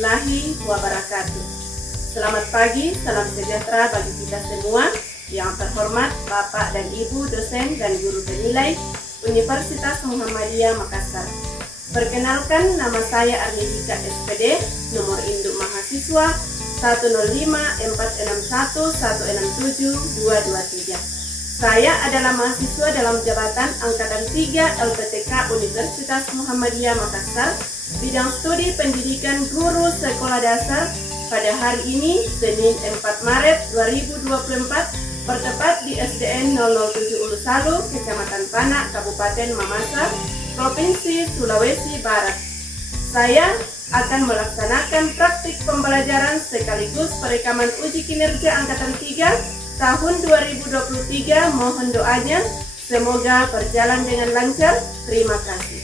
warahmatullahi wabarakatuh. Selamat pagi, salam sejahtera bagi kita semua. Yang terhormat Bapak dan Ibu dosen dan guru penilai Universitas Muhammadiyah Makassar. Perkenalkan, nama saya Arnedika SPD, nomor induk mahasiswa 1054661167223. Saya adalah mahasiswa dalam jabatan Angkatan 3 LPTK Universitas Muhammadiyah Makassar, bidang studi pendidikan guru sekolah dasar. Pada hari ini, Senin 4 Maret 2024, bertepat di SDN 007 Ulusalu, Kecamatan Panak, Kabupaten Mamasa, Provinsi Sulawesi Barat. Saya akan melaksanakan praktik pembelajaran sekaligus perekaman uji kinerja Angkatan 3 tahun 2023. Mohon doanya, semoga berjalan dengan lancar. Terima kasih.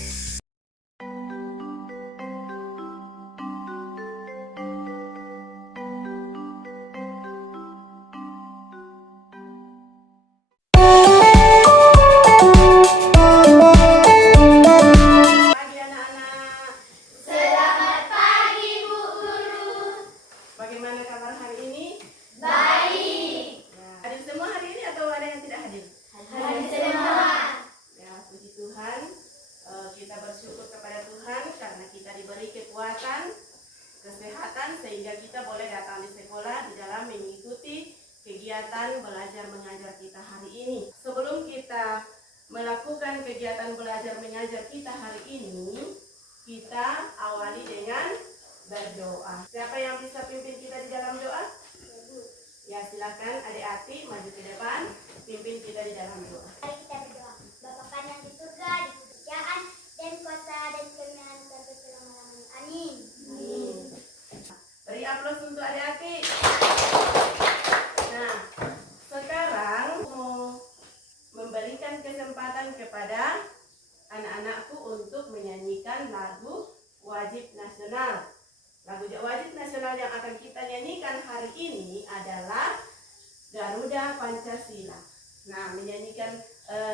Pagi anak-anak. Selamat pagi Bu Guru. Bagaimana kabar hari ini? Baik. Hadir semua hari ini atau ada yang tidak hadir? Hadir semua. Ya, puji Tuhan. Kita bersyukur kepada Tuhan karena kita diberi kekuatan, kesehatan, sehingga kita boleh datang di sekolah di dalam mengikuti kegiatan belajar mengajar kita hari ini. Sebelum kita melakukan kegiatan belajar mengajar kita hari ini, kita awali dengan berdoa. Siapa yang bisa pimpin kita di dalam doa? Ya, silakan Adik Ati maju ke depan, pimpin kita di dalam doa. Mari kita berdoa. Bapa kami yang di surga, di kerajaan dan kuasa dan kebenaran sampai selama-lamanya. Amin. Amin. Beri aplaus untuk Adik Ati. Nah, sekarang mau memberikan kesempatan kepada anak-anakku untuk menyanyikan lagu wajib nasional. Lagu wajib nasional yang akan kita nyanyikan hari ini adalah Garuda Pancasila. Nah, menyanyikan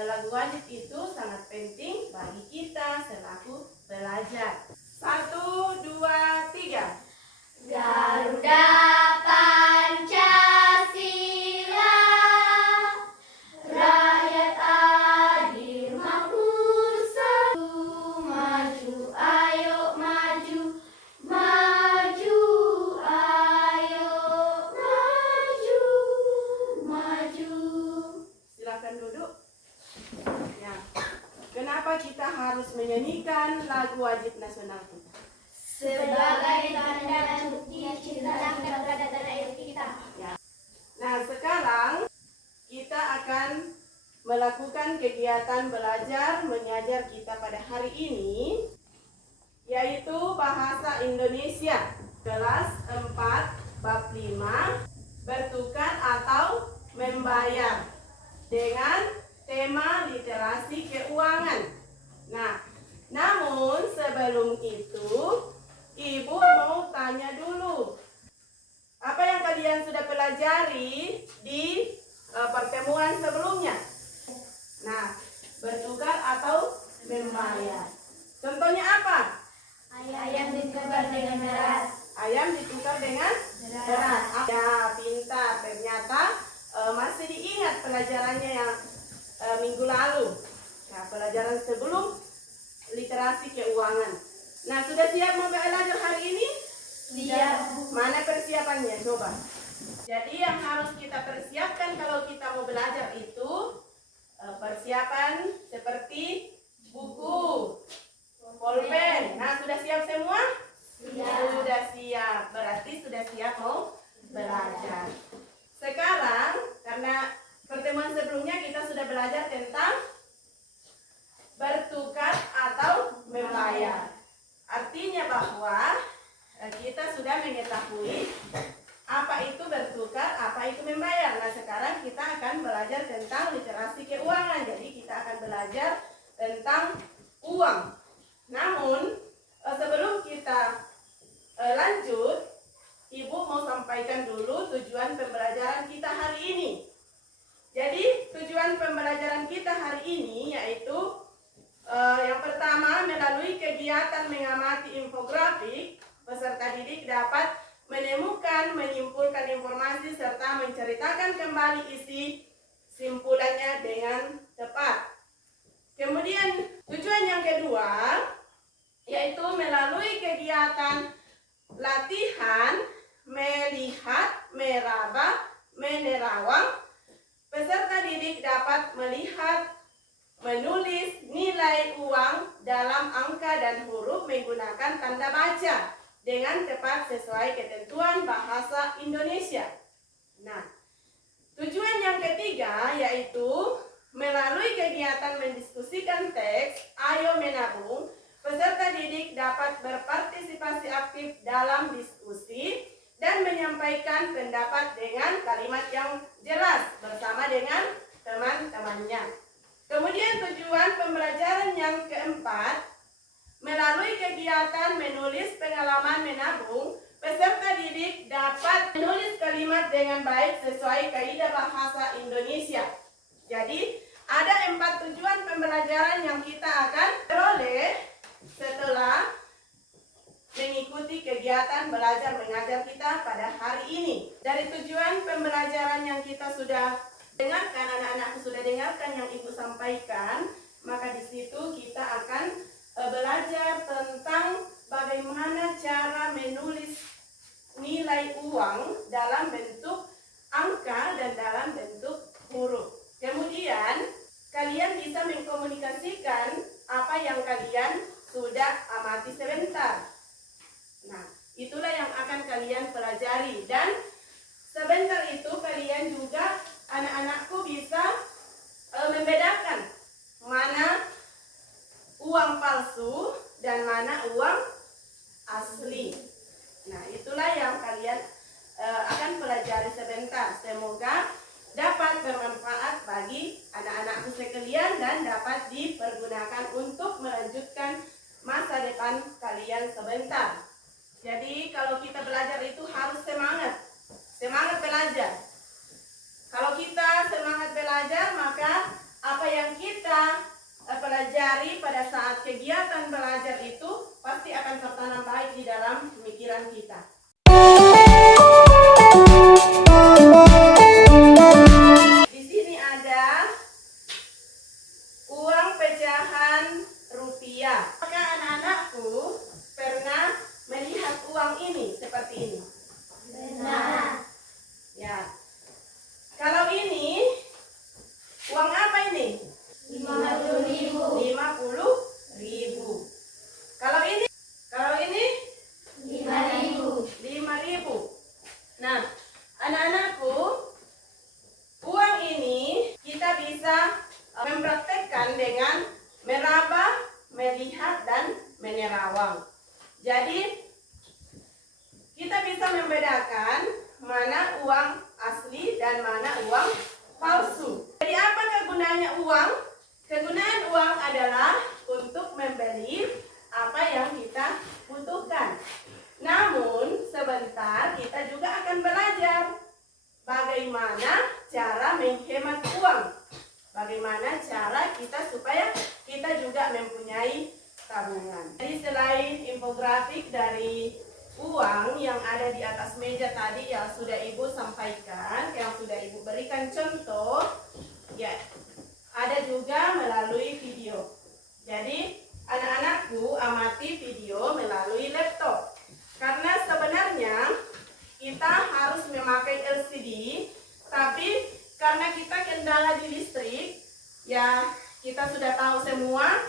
lagu wajib itu sangat penting bagi kita selaku pelajar. 1, 2, 3. Garuda Pancasila, rakyat adil makmur satu. Maju, ayo maju, maju, ayo maju, maju. Silakan duduk. Ya. Kenapa kita harus menyanyikan lagu wajib nasional kita? Sebagai tanda bukti cinta terhadap tanah air kita. Ya. Nah, sekarang kita akan melakukan kegiatan belajar mengajar kita pada hari ini, yaitu Bahasa Indonesia kelas 4 bab 5, bertukar atau membayar, dengan tema literasi keuangan. Nah, namun sebelum itu Ibu mau tanya dulu, apa yang kalian sudah pelajari di pertemuan sebelumnya? Nah, bertukar atau membayar. Contohnya apa? Ayam ditukar dengan beras. Ayam ditukar dengan beras. Ya, pintar. Ternyata masih diingat pelajarannya yang minggu lalu. Nah, pelajaran sebelum literasi keuangan. Nah, sudah siap mau belajar hari ini? Siap. Mana persiapannya? Coba. Jadi yang harus kita persiapkan kalau kita mau belajar itu persiapan seperti buku, pulpen. Nah, sudah siap semua? Siap. Sudah siap. Berarti sudah siap mau belajar. Sekarang, karena pertemuan sebelumnya kita sudah belajar tentang bertukar atau membayar. Artinya bahwa kita sudah mengetahui apa itu bertukar, apa itu membayar. Nah, sekarang kita akan belajar tentang literasi keuangan. Jadi kita akan belajar tentang uang. Namun, sebelum kita lanjut, Ibu mau sampaikan dulu tujuan pembelajaran kita hari ini. Jadi, tujuan pembelajaran kita hari ini yaitu yang pertama, melalui kegiatan mengamati infografik Peserta didik dapat menemukan, menyimpulkan informasi, serta menceritakan kembali isi simpulannya dengan tepat. Kemudian tujuan yang kedua yaitu melalui kegiatan latihan melihat, meraba, menerawang, peserta didik dapat melihat, menulis nilai uang dalam angka dan huruf menggunakan tanda baca dengan tepat sesuai ketentuan bahasa Indonesia. Nah, tujuan yang ketiga yaitu melalui kegiatan mendiskusikan teks Ayo Menabung, peserta didik dapat berpartisipasi aktif dalam diskusi dan menyampaikan pendapat dengan kalimat yang jelas bersama dengan teman-temannya. Kemudian tujuan pembelajaran yang keempat, melalui kegiatan menulis pengalaman menabung, peserta didik dapat menulis kalimat dengan baik sesuai kaidah bahasa Indonesia. Jadi, ada 4 tujuan pembelajaran yang kita akan peroleh setelah mengikuti kegiatan belajar mengajar kita pada hari ini. Dari tujuan pembelajaran yang kita sudah dengarkan, anak-anakku sudah dengarkan yang Ibu sampaikan, maka di situ kita akan belajar tentang bagaimana cara menulis nilai uang dalam bentuk angka dan dalam bentuk huruf. Kemudian kalian bisa mengkomunikasikan apa yang kalian sudah amati sebentar. Nah, itulah yang akan kalian pelajari, dan sebentar itu kalian juga, anak-anakku, bisa membedakan mana uang palsu dan mana uang asli. Nah, itulah yang kalian akan pelajari sebentar. Semoga dapat bermanfaat bagi anak-anakku sekalian dan dapat dipergunakan untuk melanjutkan masa depan kalian sebentar. Jadi kalau kita belajar itu harus semangat belajar. Kalau kita semangat belajar, maka apa yang kita pelajari pada saat kegiatan belajar itu pasti akan tertanam baik di dalam pemikiran kita. Di sini ada uang pecahan rupiah. Apakah anak-anakku pernah melihat uang ini seperti ini? Benar. Ya. Kalau ini uang apa ini? 50.000. 50.000. Kalau ini 5.000. 5.000. Nah, anak-anakku, uang ini kita bisa mempraktekkan dengan meraba, melihat, dan menerawang. Jadi kita bisa membedakan mana uang asli dan mana uang palsu. Jadi apa kegunaannya uang? Kegunaan uang adalah untuk membeli apa yang kita butuhkan. Namun sebentar kita juga akan belajar bagaimana cara menghemat uang. Bagaimana cara kita supaya kita juga mempunyai tabungan. Jadi selain infografik dari uang yang ada di atas meja tadi yang sudah Ibu sampaikan, yang sudah Ibu berikan contoh, ya, ada juga melalui video. Jadi anak-anakku amati video melalui laptop. Karena sebenarnya kita harus memakai LCD, tapi karena kita kendala di listrik, ya kita sudah tahu semua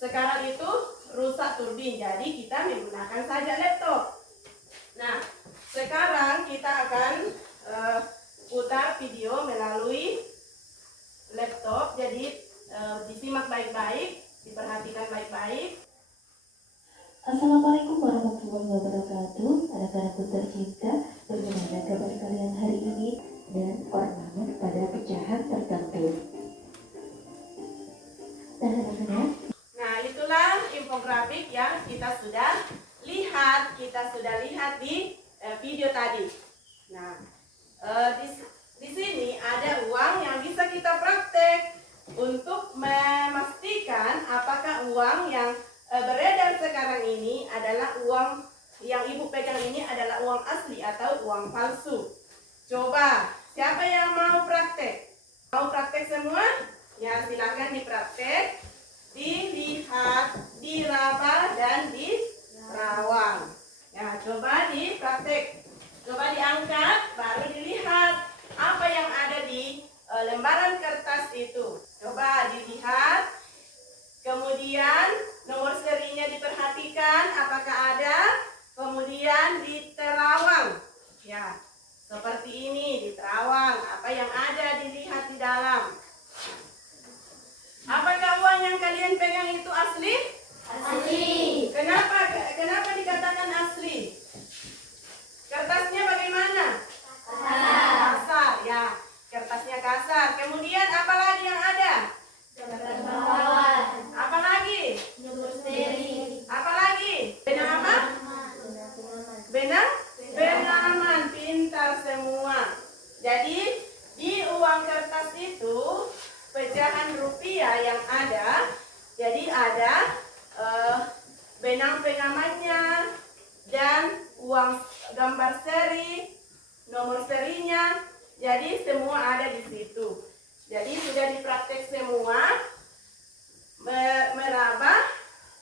sekarang itu rusak turbin, jadi kita menggunakan saja laptop. Nah, sekarang kita akan putar video melalui laptop, jadi disimak baik-baik, diperhatikan baik-baik. Assalamualaikum warahmatullahi wabarakatuh. Anak-anakku tercinta, bagaimana kabar kalian hari ini dan ornamen pada pecahan tertentu? Dan anak-anak, Nah, itulah infografik yang kita sudah lihat di video tadi. Nah, di sini ada uang yang bisa kita praktek untuk memastikan apakah uang yang beredar sekarang ini adalah uang yang ibu pegang ini adalah uang asli atau uang palsu. Coba, siapa yang mau praktek? Mau praktek semua? Ya, silakan dipraktek, dilihat, diraba, dan dirawang. Ya, coba dipraktek. Coba diangkat, baru dilihat apa yang ada di lembaran kertas itu. Coba dilihat, kemudian nomor serinya diperhatikan apakah ada, kemudian diterawang. Ya, seperti ini diterawang, apa yang ada dilihat di dalam. Apakah uang yang kalian pegang itu asli? Asli. Kenapa dikatakan asli? Kertasnya bagaimana? Kasar, ya. Kertasnya kasar. Kemudian apa lagi yang ada? Bawaan. Apa lagi? Nomor seri. Apa lagi? Benang apa? Benang? Benang. Pintar semua. Jadi di uang kertas itu pecahan rupiah yang ada, jadi ada benang pengamannya dan uang gambar seri, nomor serinya, jadi semua ada di situ. Jadi sudah dipraktek semua, meraba,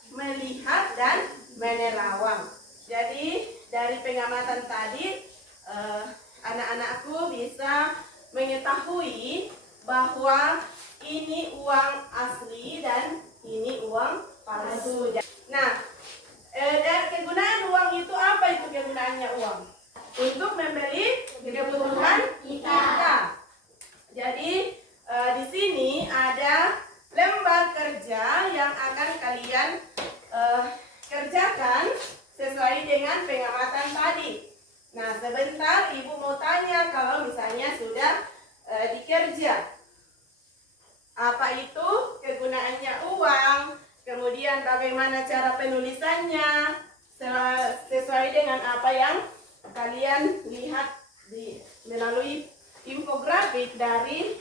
melihat, dan menerawang. Jadi dari pengamatan tadi, anak-anakku bisa mengetahui bahwa ini uang asli dan ini uang palsu. Nah, dan kegunaan uang itu apa itu kegunaannya uang? Untuk membeli kebutuhan kita. Jadi di sini ada lembar kerja yang akan kalian kerjakan sesuai dengan pengamatan tadi. Nah, sebentar ibu mau tanya kalau misalnya sudah dikerja. Apa itu kegunaannya uang, kemudian bagaimana cara penulisannya, sesuai dengan apa yang kalian lihat melalui infografik dari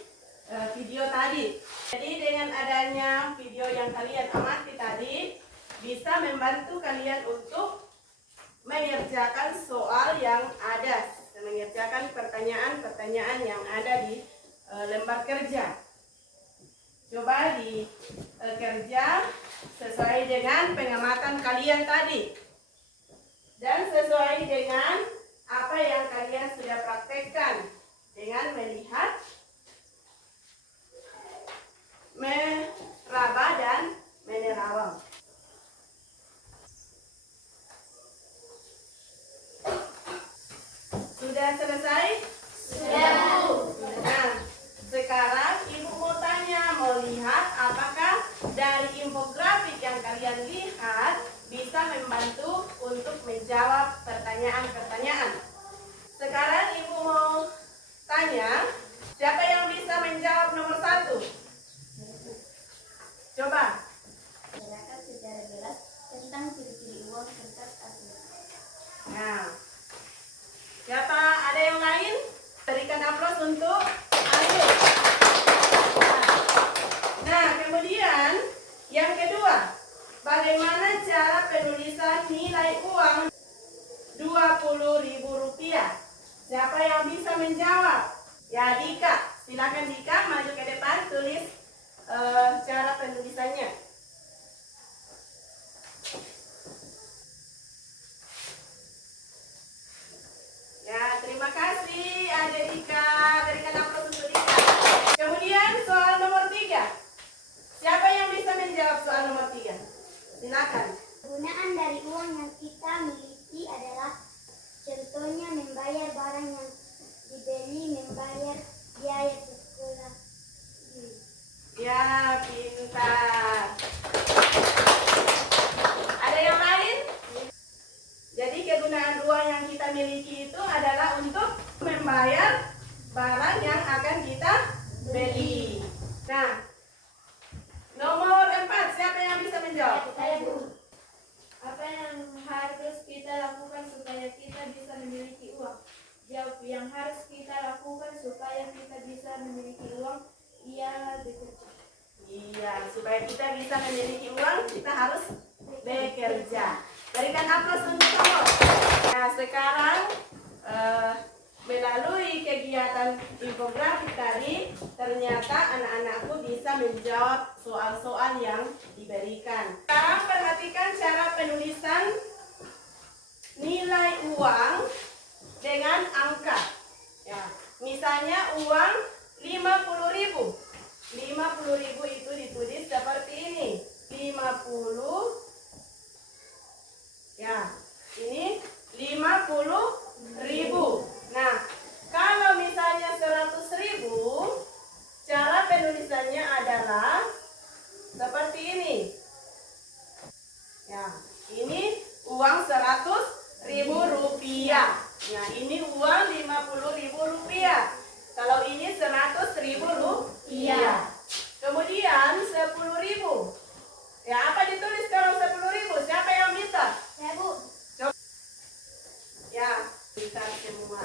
video tadi. Jadi dengan adanya video yang kalian amati tadi, bisa membantu kalian untuk mengerjakan soal yang ada, mengerjakan pertanyaan-pertanyaan yang ada di lembar kerja. Coba dikerja sesuai dengan pengamatan kalian tadi dan sesuai dengan apa yang kalian sudah praktekkan dengan melihat, meraba, dan menerawang. Sudah selesai? Sudah. Nah, sekarang ibu mau tanya, mau lihat apakah dari infografik yang kalian lihat bisa membantu untuk menjawab pertanyaan-pertanyaan. Sekarang ibu mau tanya, siapa yang bisa menjawab nomor 1? Coba. Jelaskan secara jelas tentang ciri-ciri uang kertas asli. Nah, siapa ada yang lain? Berikan aplaus untuk Ayu. Nah, kemudian yang kedua, bagaimana cara penulisan nilai uang Rp20.000? Siapa yang bisa menjawab? Ya, Dika. Silakan Dika maju ke depan, tulis cara penulisannya. Ya, terima kasih Adik Dika. Berikan aplaus untuk Dika. Kemudian soal nomor 3. Siapa yang bisa menjawab soal nomor 3? Silakan. Kegunaan dari uang yang kita miliki adalah contohnya membayar barang yang dibeli, membayar biaya sekolah. Ya, pintar. Ada yang lain? Jadi kegunaan uang yang kita miliki itu adalah untuk membayar barang yang akan kita beli. Nah, nomor 4, siapa yang bisa menjawab? Saya Bu. Apa yang harus kita lakukan supaya kita bisa memiliki uang? Jawab, yang harus kita lakukan supaya kita bisa memiliki uang ialah bekerja. Iya, supaya kita bisa memiliki uang, kita harus melalui kegiatan infografik tadi, ternyata anak-anakku bisa menjawab soal-soal yang diberikan. Sekarang perhatikan cara penulisan nilai uang dengan angka. Ya, misalnya uang 50.000. 50.000 itu ditulis seperti ini. 50. Ya, ini 50.000. Nah, kalau misalnya 100.000, cara penulisannya adalah seperti ini. Ya, ini uang 100.000 rupiah. Nah, ini uang 50.000 rupiah. Kalau ini 100.000 rupiah. Kemudian 10.000. Ya, apa ditulis kalau 10.000? Siapa yang bisa? Saya, Bu. Ya, bisa semua.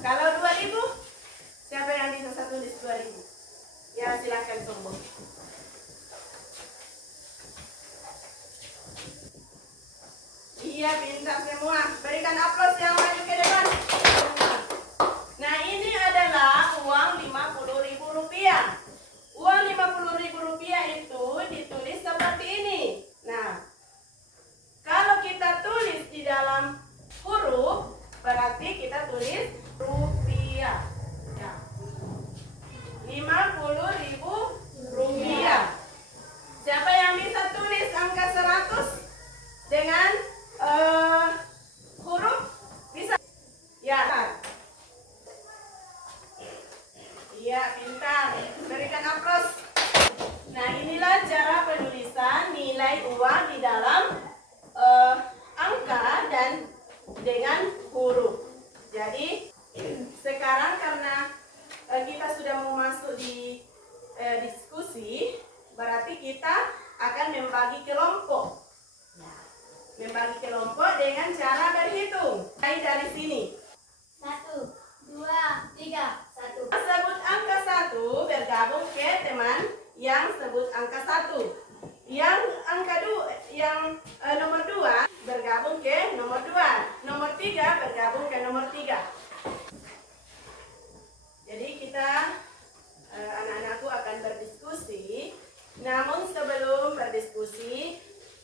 Kalau 2.000, siapa yang bisa tulis 2.000? Ya, silakan sombong. Iya, pintar semua. Berikan aplaus yang maju ke depan. Nah, ini adalah uang 50.000 rupiah. Uang 50.000 rupiah itu ditulis seperti ini. Nah, kalau kita tulis di dalam huruf, berarti kita tulis rupiah. Ya. 50.000 rupiah. Siapa yang bisa tulis angka 100 dengan huruf? Bisa? Ya. Iya, pintar. Berikan aplaus. Nah, inilah cara penulisan nilai uang di dalam angka dan dengan huruf. Jadi sekarang karena kita sudah mau masuk di diskusi, berarti kita akan membagi kelompok. Membagi kelompok dengan cara berhitung. Mulai dari sini. 1, 2, 3, 1. Sebut angka 1 bergabung ke teman yang sebut angka 1. Yang angka 2, yang nomor 2 bergabung ke nomor 2. Nomor 3 bergabung ke nomor 3. Jadi kita anak-anakku akan berdiskusi. Namun sebelum berdiskusi,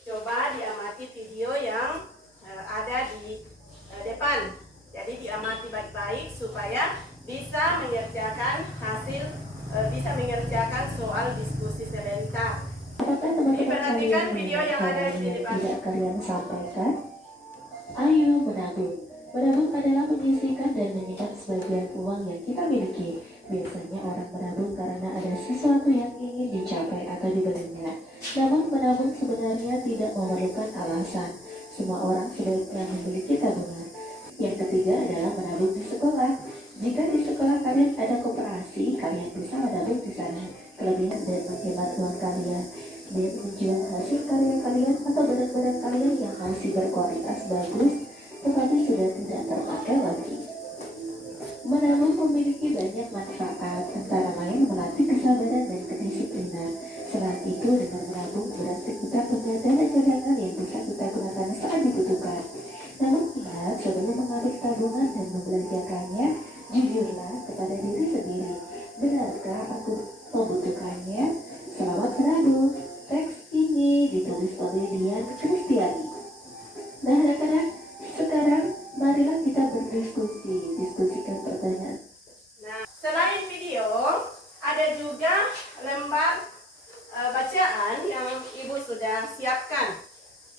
coba diamati video yang ada di depan. Jadi diamati baik-baik supaya bisa mengerjakan bisa mengerjakan soal diskusi sebentar. Diperhatikan video yang ada di depan. Tidak kalian sampaikan. Ayo menabung. Menabung adalah menyisihkan dan menyimpan sebagian uang yang kita miliki. Biasanya orang menabung karena ada sesuatu yang ingin dicapai atau dibelinya. Namun menabung sebenarnya tidak memerlukan alasan. Semua orang sebaiknya memiliki tabungan. Yang ketiga adalah menabung di sekolah. Jika di sekolah kalian ada koperasi, kalian bisa menabung di sana. Kelebihan dan menghemat uang kalian dan menjual hasil karya kalian atau barang-barang kalian yang masih berkualitas bagus tetapi sudah tidak terpakai lagi. Menabung memiliki banyak manfaat, antara lain melatih kesabaran dan kedisiplinan. Selain itu, dengan menabung berarti kita punya dana cadangan yang bisa kita gunakan saat dibutuhkan. Namun ingat, sebelum mengambil tabungan dan membelanjakannya, jujurlah kepada diri sendiri. Benarkah aku membutuhkannya? Selamat menabung. Teks ini ditulis oleh Dian Kristiani. Nah, anak-anak, sekarang marilah kita berdiskusi. Diskusikan pertanyaan. Nah, selain video, ada juga lembar bacaan yang Ibu sudah siapkan.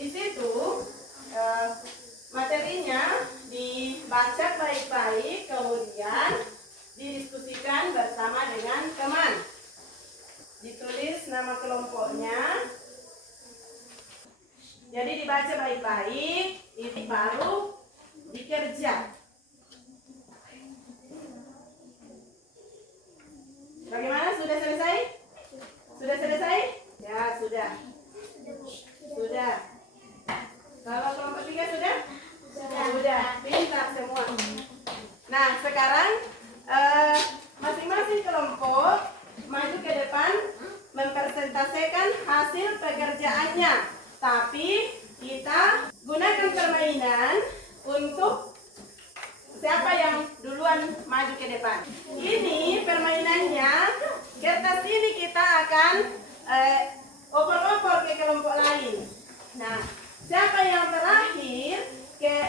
Di situ materinya dibaca baik-baik, kemudian didiskusikan bersama dengan teman. Ditulis nama kelompoknya. Jadi dibaca baik-baik, ini baru dikerja. Bagaimana? Sudah selesai? Sudah selesai? Ya, sudah. Sudah. Kalau kelompok 3 sudah? Sudah. Pintar semua. Nah, sekarang masing-masing kelompok maju ke depan mempresentasikan hasil pekerjaannya. Tapi kita gunakan permainan untuk siapa yang duluan maju ke depan. Ini permainannya, kertas ini kita akan oper-oper ke kelompok lain. Nah, siapa yang terakhir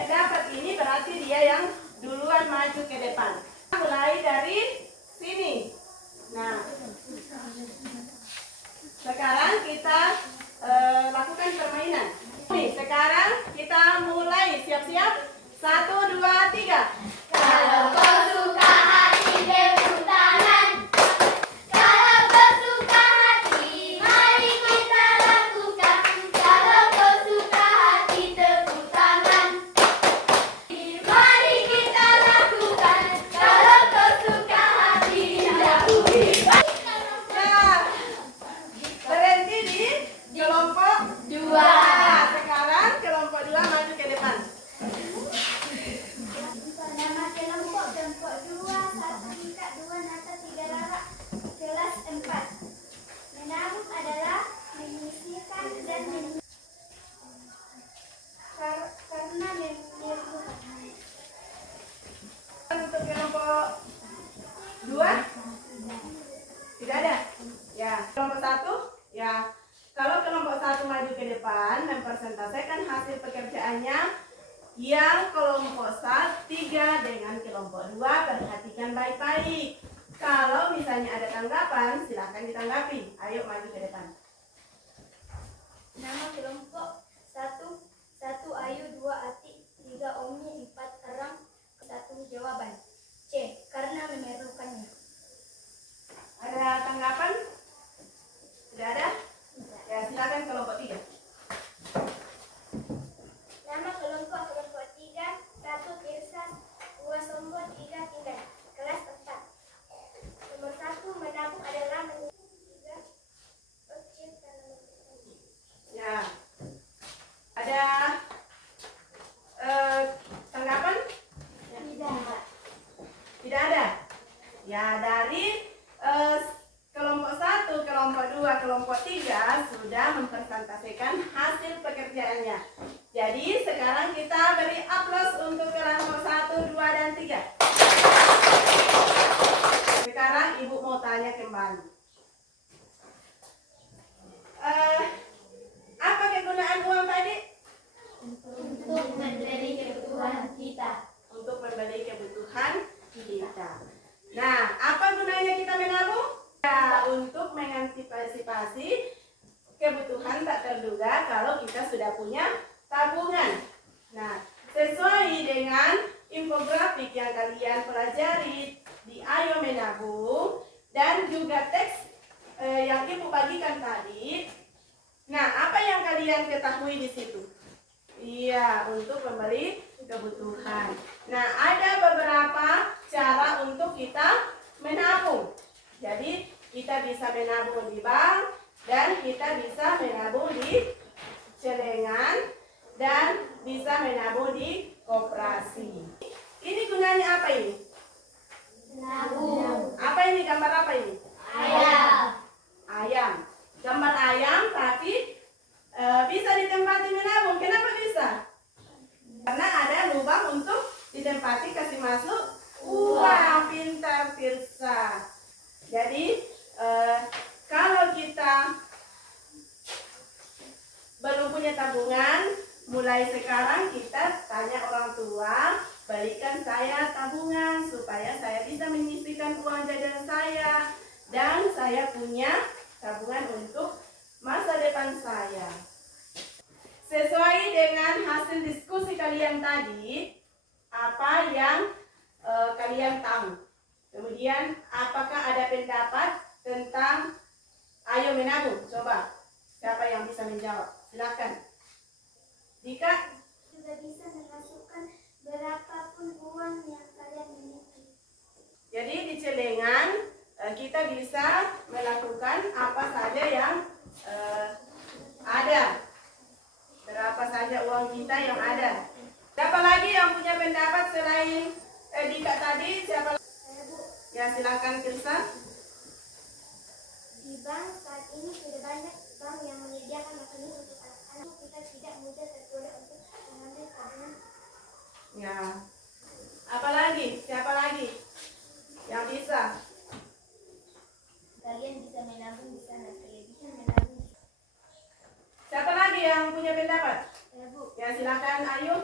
dapat ini berarti dia yang duluan maju ke depan. Mulai dari sini. Nah, sekarang kita lakukan permainan. Sekarang kita mulai, siap-siap. 1, 2, 3. Kalau kau suka hati tepuk tangan. Kalau kau suka hati, mari kita lakukan. Kalau kau suka hati tepuk tangan. Mari kita lakukan. Kalau kau suka hati lakukan. Nah, berhenti di kelompok 2. Nah, sekarang kelompok 2 maju ke depan. Nama kelompok 2, 1 tingkat, 2 nata, 3 larak, kelas 4. Menabung adalah menyisihkan dan karena menyerbukan. Untuk kelompok 2 tidak ada. Ya, kelompok 1 ya. Kalau kelompok 1 maju ke depan mempresentasikan hasil pekerjaannya, yang kelompok 3 dengan kelompok 2 perhatikan baik-baik. Kalau misalnya ada tanggapan, silakan ditanggapi. Ayo maju ke depan. Nama kelompok 1 Ayu, 2 Atik, 3 Omi, 4 Erang, 1 jawaban C. Karena memerlukannya. Ada tanggapan? Tidak ada? Ya, silakan kelompok 3. Nama kelompok 3 1 Tirsa, 2 Sombo, 3 Tinggal, kelas 4. Nomor 1 menabung adalah Ya. Ada tanggapan? tidak. Tidak ada. Ya, dari kelompok 1, kelompok 2, kelompok 3 sudah mempresentasikan hasil pekerjaannya. Jadi sekarang kita beri aplaus untuk kelompok 1, 2, dan 3. Sekarang Ibu mau tanya kembali. Apa kegunaan uang tadi? Untuk memberi kebutuhan kita. Untuk membeli kebutuhan kita. Nah, apa gunanya kita menabung? Ya, untuk mengantisipasi kebutuhan tak terduga kalau kita sudah punya tabungan. Nah, sesuai dengan infografik yang kalian pelajari di Ayo Menabung dan juga teks yang Ibu bagikan tadi. Nah, apa yang kalian ketahui di situ? Iya, untuk membeli kebutuhan. Nah, ada beberapa cara untuk kita menabung. Jadi, kita bisa menabung di bank dan kita bisa menabung di celengan dan bisa menabung di koperasi. Ini gunanya apa ini? Menabung. Apa ini? Gambar apa ini? Ayam. Ayam. Gambar ayam tapi bisa ditempati menabung. Kenapa bisa? Karena ada lubang untuk ditempati kasih masuk uang. Pintar Tirsa. Jadi kalau kita belum punya tabungan, mulai sekarang kita tanya orang tua, berikan saya tabungan supaya saya bisa menyisihkan uang jajan saya dan saya punya tabungan untuk masa depan saya. Sesuai dengan hasil diskusi kalian tadi, apa yang kalian tahu? Kemudian apakah ada pendapat tentang Ayo Menabung? Coba, siapa yang bisa menjawab? Silakan. Dika? Juga bisa memasukkan berapapun uang yang kalian miliki. Jadi di celengan kita bisa melakukan apa saja yang ada. Berapa saja uang kita yang ada. Siapa lagi yang punya pendapat selain Dika tadi? Siapa? Ya, silakan Tirsa. Di bank saat ini sudah banyak bank yang menyediakan rekening untuk anak-anak. Kita tidak mudah tergoda untuk mengambil tabungan. Ya. Apalagi? Siapa lagi yang bisa? Kalian bisa menabung di sana, kalian bisa menabung. Siapa lagi yang punya pendapat? Ya Bu, Ya silakan, Ayu.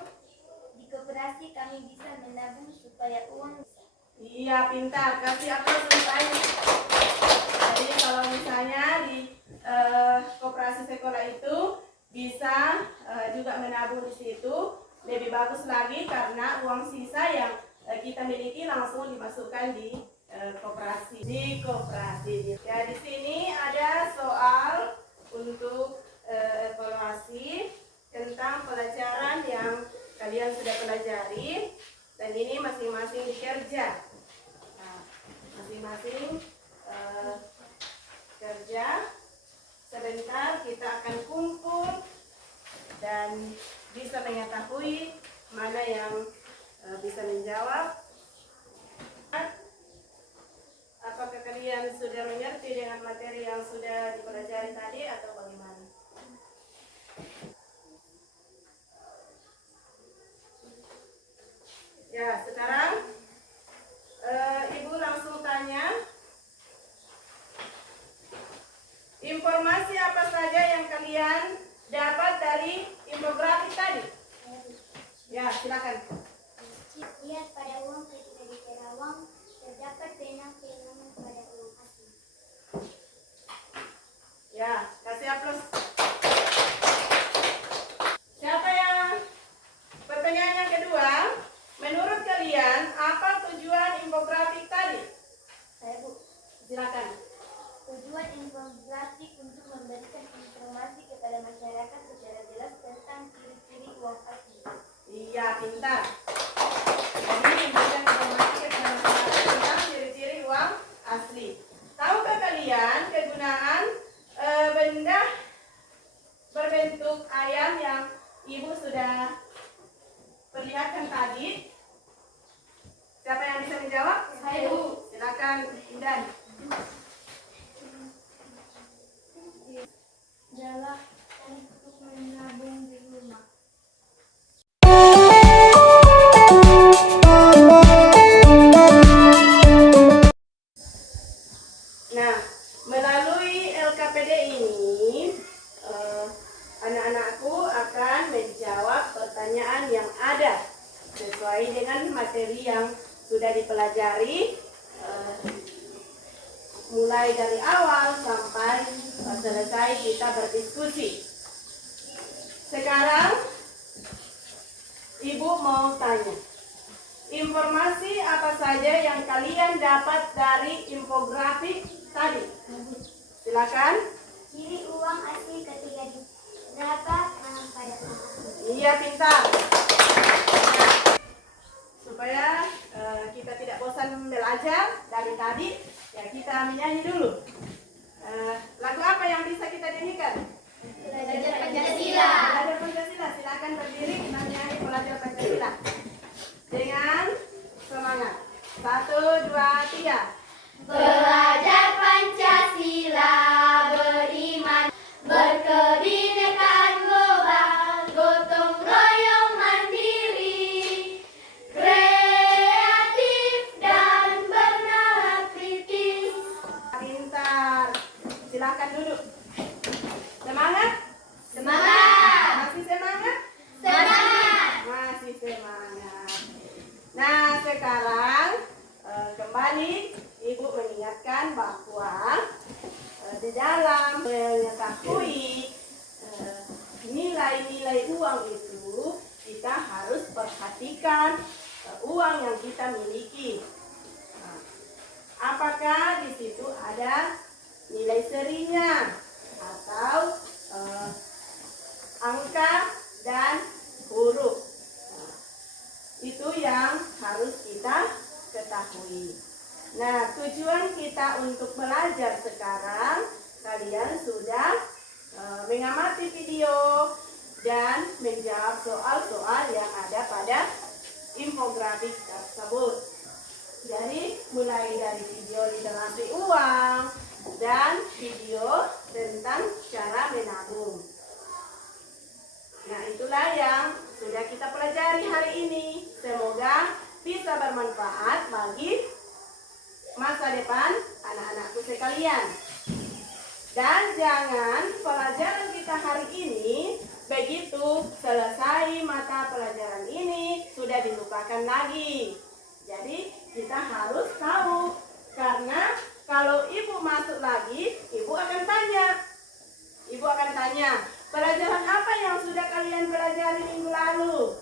di koperasi kami bisa menabung supaya uang bisa. Iya, pintar. Kasih aplaus untuk Ayu. Jadi kalau misalnya di koperasi sekolah itu bisa juga menabung di situ, lebih bagus lagi karena uang sisa yang kita miliki langsung dimasukkan di koperasi. Di koperasi. Ya, di sini ada soal untuk evaluasi tentang pelajaran yang kalian sudah pelajari, dan ini masing-masing dikerja. Nah, masing-masing kerja. Sebentar kita akan kumpul dan bisa mengetahui mana yang bisa menjawab. Apakah kalian sudah mengerti dengan materi yang sudah dipelajari tadi atau bagaimana? Ya, sekarang Ibu langsung tanya, informasi apa saja yang kalian dapat dari infografik tadi? Ya, silakan. Lihat pada uang ketika di Kerawang terdapat banyak keilangan pada uang asli. Ya, kasih aplaus. Siapa yang pertanyaan yang kedua? Menurut kalian apa tujuan infografik tadi? Saya Bu, Silakan. tujuan infografik untuk memberikan informasi kepada masyarakat secara jelas tentang ciri-ciri uang asli. Iya, pintar. Jadi memberikan informasi kepada masyarakat tentang ciri-ciri uang asli. Tahukah kalian kegunaan benda berbentuk ayam yang Ibu sudah perlihatkan tadi? Siapa yang bisa menjawab? Saya, Bu. Silakan, Indan. Adalah untuk menabung di rumah. Nah, melalui LKPD ini, anak-anakku akan menjawab pertanyaan yang ada sesuai dengan materi yang sudah dipelajari, mulai dari awal sampai selesai kita berdiskusi. Sekarang, Ibu mau tanya, informasi apa saja yang kalian dapat dari infografik tadi? Silakan. Ciri uang asli ketika didapat pada uang asli. Iya, pintar. Supaya kita tidak bosan belajar dari tadi, ya kita menyanyi dulu. Lagu apa yang bisa kita nyanyikan? Belajar Pancasila. Belajar Pancasila. Silakan berdiri, kita menyanyi Belajar Pancasila dengan semangat. 1, 2, 3. Belajar Pancasila, beriman, berkebinekaan global, gotong royong mandiri, kreatif dan bernalar kritis. Pintar. Silakan duduk. Semangat? Semangat! Masih semangat? Semangat! Masih semangat. Nah, sekarang kembali Ibu mengingatkan bahwa di dalam mengetahui nilai-nilai uang itu, kita harus perhatikan uang yang kita miliki. Nah, apakah di situ ada nilai serinya atau angka dan huruf? Nah, itu yang harus kita ketahui. Nah, tujuan kita untuk belajar sekarang, kalian sudah mengamati video dan menjawab soal-soal yang ada pada infografik tersebut. Jadi, mulai dari video literasi uang dan video tentang cara menabung. Nah, itulah yang sudah kita pelajari hari ini. Semoga bisa bermanfaat bagi masa depan anak-anakku sekalian. Dan jangan pelajaran kita hari ini begitu selesai mata pelajaran ini sudah dilupakan lagi. Jadi kita harus tahu, karena kalau ibu masuk lagi, ibu akan tanya. Ibu akan tanya, pelajaran apa yang sudah kalian pelajari minggu lalu?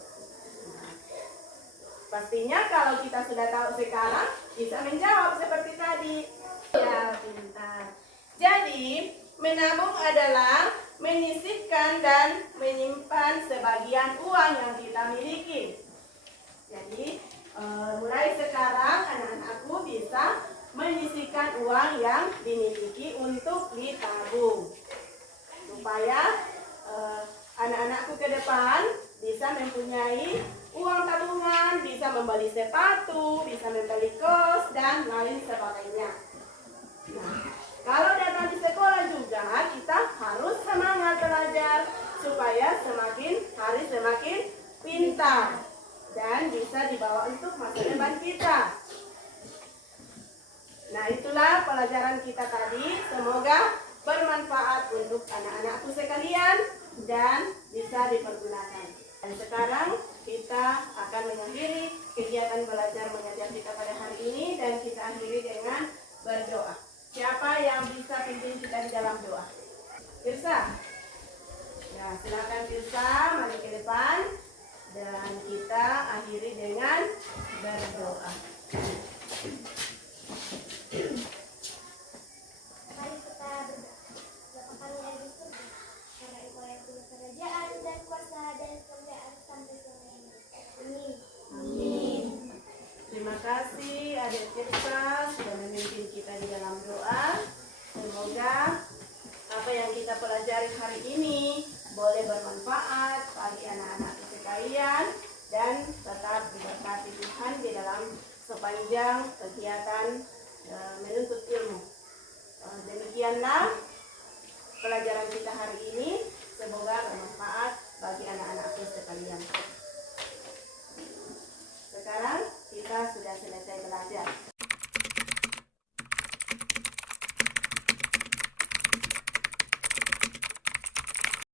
Pastinya kalau kita sudah tahu sekarang, bisa menjawab seperti tadi. Ya, pintar. Jadi, menabung adalah menyisihkan dan menyimpan sebagian uang yang kita miliki. Jadi, mulai sekarang anak-anakku bisa menyisihkan uang yang dimiliki untuk ditabung. Supaya anak-anakku ke depan bisa mempunyai uang tabungan, bisa membeli sepatu, bisa membeli kos, dan lain sebagainya. Nah, kalau datang di sekolah juga kita harus semangat belajar supaya semakin hari semakin pintar dan bisa dibawa untuk masa depan kita. Nah, itulah pelajaran kita tadi. Semoga bermanfaat untuk anak-anakku sekalian dan bisa dipergunakan. Dan sekarang kita akan mengakhiri kegiatan belajar mengajar kita pada hari ini, dan kita akhiri dengan berdoa. Siapa yang bisa pimpin kita di dalam doa? Tirsa. Ya, silakan Tirsa, mari ke depan dan kita akhiri dengan berdoa. Mari kita berdoa. Bapa kami yang di surga, karena Engkau yang punya kerajaan dan kuasa dan kemuliaan sampai selamanya. Amin. Amin. Terima kasih Adik Tirsa sudah memimpin kita di dalam doa. Semoga apa yang kita pelajari hari ini boleh bermanfaat bagi anak-anak sekalian dan tetap diberkati Tuhan di dalam sepanjang kegiatan menuntut ilmu. Demikianlah pelajaran kita hari ini. Semoga bermanfaat bagi